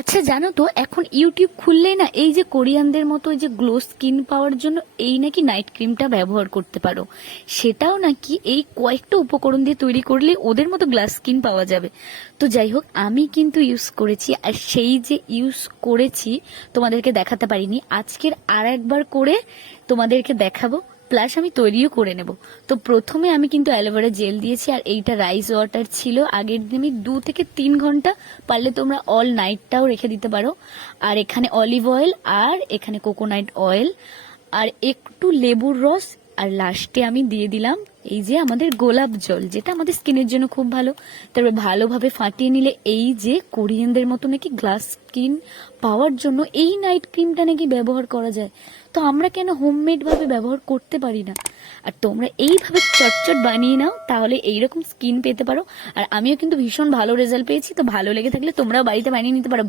আচ্ছা, জানো তো এখন ইউটিউব খুললেই না এই যে কোরিয়ানদের মতো এই যে গ্লো স্কিন পাওয়ার জন্য এই নাকি নাইট ক্রিমটা ব্যবহার করতে পারো। সেটাও নাকি এই কয়েকটা উপকরণ দিয়ে তৈরি করলে ওদের মতো গ্লাস স্কিন পাওয়া যাবে। তো যাই হোক, আমি কিন্তু ইউজ করেছি, আর সেই যে ইউজ করেছি তোমাদেরকে দেখাতে পারিনি, আজকের আর একবার করে তোমাদেরকে দেখাবো, প্লাস আমি তৈরিও করে নেব। তো প্রথমে আমি কিন্তু অ্যালোভেরা জেল দিয়েছি, আর এইটা রাইস ওয়াটার ছিল। আগের দিন আমি 2 থেকে 3 ঘন্টা, পারলে তোমরা অল নাইটটাও রেখে দিতে পারো। আর এখানে অলিভ অয়েল, আর এখানে কোকোনাট অয়েল, আর একটু লেবুর রস, আর লাস্টে আমি দিয়ে দিলাম এই যে আমাদের গোলাপ জল, যেটা আমাদের স্কিনের জন্য খুব ভালো। তারপরে ভালোভাবে ফাটিয়ে নিলে এই যে কোরিয়ানদের মতো নাকি গ্লাস স্কিন পাওয়ার জন্য এই নাইট ক্রিমটা নাকি ব্যবহার করা যায়। তো আমরা কেন হোমমেড ভাবে ব্যবহার করতে পারি না? আর তোমরা এইভাবে চটচট বানিয়ে নাও, তাহলে এইরকম স্কিন পেতে পারো। আর আমিও কিন্তু ভীষণ ভালো রেজাল্ট পেয়েছি। তো ভালো লেগে থাকলে তোমরাও বাড়িতে বানিয়ে নিতে পারো।